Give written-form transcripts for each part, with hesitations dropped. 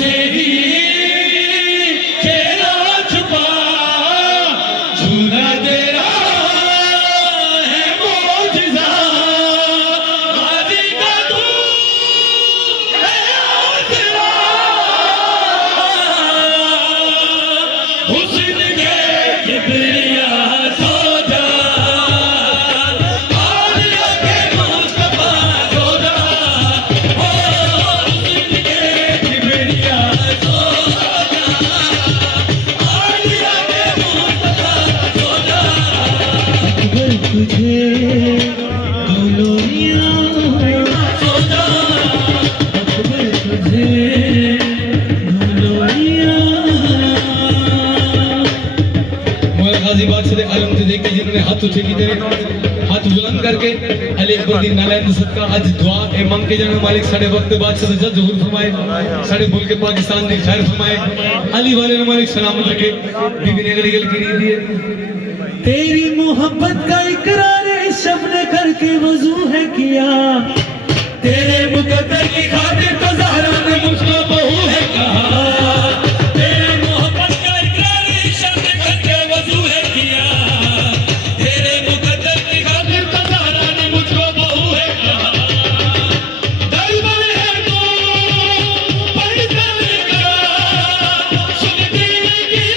तुझे ही चेहरा छुपा झूला तेरा है मौजज़ा आदि का तू है आसरा हुस्न के किबरिया सो जा आलिया के मुस्तफा सो जा हुस्न के किबरिया सो जा आलिया के मुस्तफा सो जा अकबर तुझे दुलोरिया सो जा अकबर तुझे दुलोरिया मौला गाजी बादशाह आलम से देख के जिन्होंने हाथ उठे की तेरे हाथ बुलंद करके अली अकबर दी नालैन सदका आज दुआ ए मांग के जाने मालिक साडे वक्त बादशाह जद ज़हूर फरमाए साडे मुल्क पाकिस्तान दी खैर फरमाए अली वाले ने मालिक सलामत रखे बीबी ने गली गल की दी है तेरी मोहब्बत का इकरार इस शब ने करके वजू है किया तेरे मुकद्दर की खातिर तो ज़हरा ने मुझको बहू है कहा तेरे मोहब्बत का इकरार इस शब ने करके वजू है किया तेरे मुकद्दर की खातिर तो ज़हरा ने मुझको बहू है कहा दरबार है तू पढ़ता लिखा सुनती लगी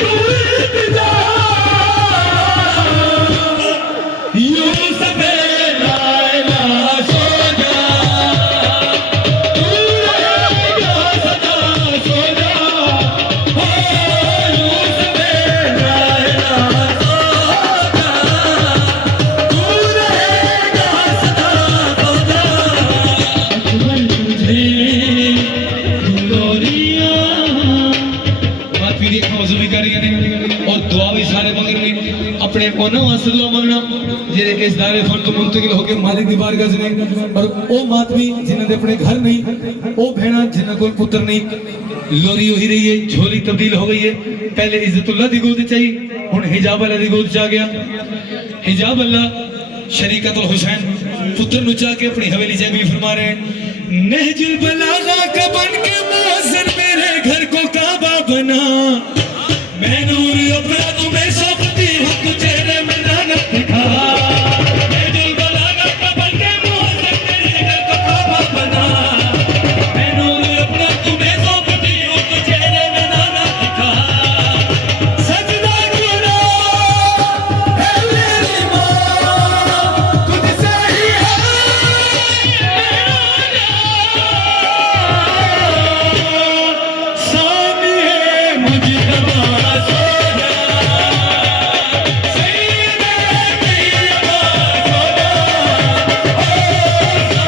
तू इल्तिजा यूसुफ लाइला सो जा तू रहेगा सदा सो जा हो यूसुफ लाइला सो जा तू रहेगा सदा सो जा अकबर तुझे दुलोरिया बात भी देखो वज़ू भी कर रही है और दुआ भी सारे मगर ने अपने कोनों वास्ते दुआ मांगना जेरे के इस दायरे फन तो मुंतकिल होके मालिक दी बारगाह च ने और ओ मातमी जिन्हां दे अपने घर नहीं ओ भेणा जिन्हां कोल पुत्र नहीं लोरी हो ही रही है झोली तब्दील हो गई है पहले इज्जतुल्लाह दी गोद च आई हुन हिजाब अल्लाह दी गोद च आ गया हिजाब अल्लाह शरीकतुल हुसैन पुत्र नु चाह के अपनी हवेली च भी फरमा रहे हैं नहजुल बलागा का बन के मुअज्जिन मेरे घर को काबा बना मैं नूर अपना तुम्हें सौंपती हूँ तू चेहरे में लानत दिखा नहजुल बलागा का बन के मुअज्जिन मेरे घर को काबा बना मैं नूर अपना तुम्हें सौंपती हूँ तू चेहरे में लानत दिखा सजदा करो है मेरी माँ तुझसे ही है सामी है मुजतबा सो जा सईदे तैयबा सो जा ओ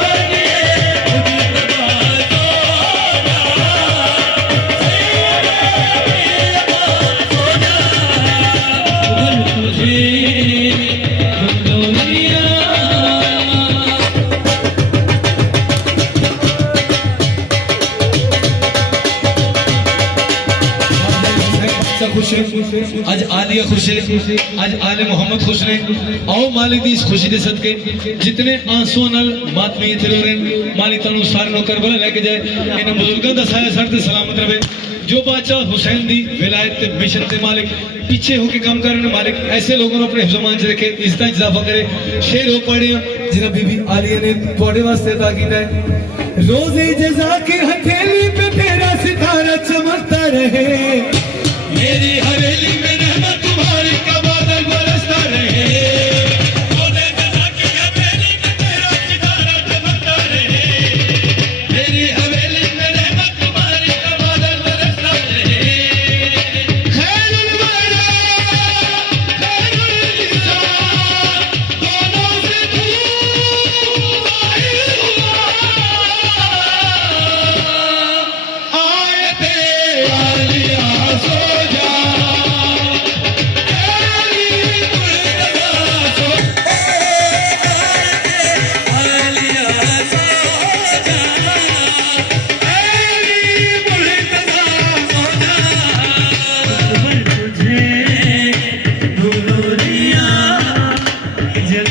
सामी है मुजतबा सो जा सईदे तैयबा सो जा अकबर तुझे दुलोरिया खुश है आज आलिया खुश है आज आले मोहम्मद खुश ने आओ मालिक दी इस खुशी दे सदके जितने आंसुओं नाल मातमी इथे रो रहे मालिक तानू सारे नो करबला लेके जाए इन्हां बुजुर्गां दा साया सर ते सलामत रहे जो बादशाह हुसैन दी विलायत ते मिशन ते मालिक पीछे होके काम कर रहे मालिक ऐसे लोगों ने अपने हिफ्ज़-ओ-मान च रखे इज्जत इजाफा करे शेर हो पढ़े जिन्हां बीबी आलिया ने थोड़े वास्ते अता कीता है रोज़े जज़ा की हथेली पे तेरा सितारा चमकता रहे मेरी हवेली में रहमत तुम्हारी का बादल बरसता रहे रोज़े जज़ा की हथेली पे तेरा सितारा चमकता रहे मेरी हवेली में रहमत तुम्हारी का बादल बरसता रहे खैरुल वरा खैरुल इंसान दोनों से तू ज़ाहिर हुआ आयते आलिया सो जा तुझे दुलोरिया जल